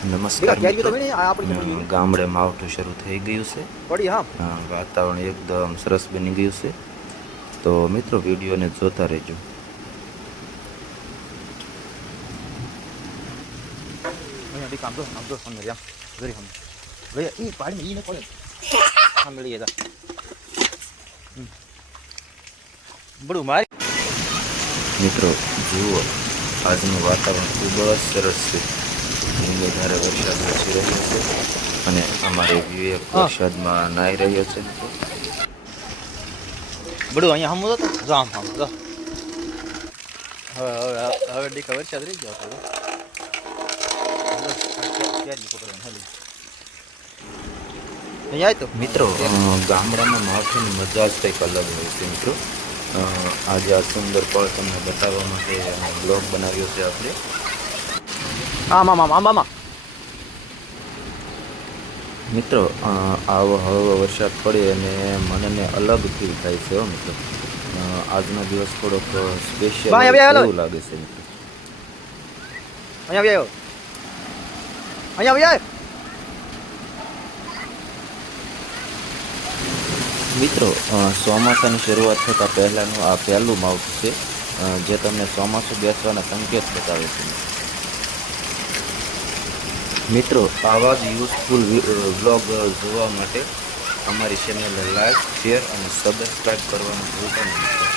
નમસ્કાર મિત્રો, ગામડે માવઠું શરૂ થઈ ગયું છે. વાતાવરણ એકદમ સરસ બની ગયું છે. તો મિત્રો વિડીયોને જોતા રહેજો. મિત્રો જુઓ, આજનું વાતાવરણ ખૂબ જ સરસ છે. ધીમેધારે વરસાદ વરસી રહ્યો છે અને અમારે વિવેક વરસાદમાં નાહી રહ્યો છે. બડું અહીંયા હમું તો જો આમ જો હવે ડીકા વરસાદ રહી ગયો અહીંયા તો મિત્રો ગામડામાં માવઠાની મજા જ કંઈક અલગ હોય છે. મિત્રો આજે આ સુંદર પળ તમને બતાવવા માટે બ્લોગ બનાવ્યો છે આપણે. મિત્રો આવો હળવો વરસાદ પડે અને મનને અલગ ફીલ થાય છે. મિત્રો આજનો દિવસ થોડોક સ્પેશિયલ એવું લાગે છે. મિત્રો મિત્રો ચોમાસાની શરૂઆત થતાં પહેલાંનું આ પહેલું માવઠું છે, જે તમને ચોમાસું બેસવાના સંકેત બતાવે છે. મિત્રો આવા જ યુઝફુલ વ્લોગ જોવા માટે અમારી ચેનલને લાઈક, શેર અને સબસ્ક્રાઈબ કરવાનું ભૂલતા નહીં.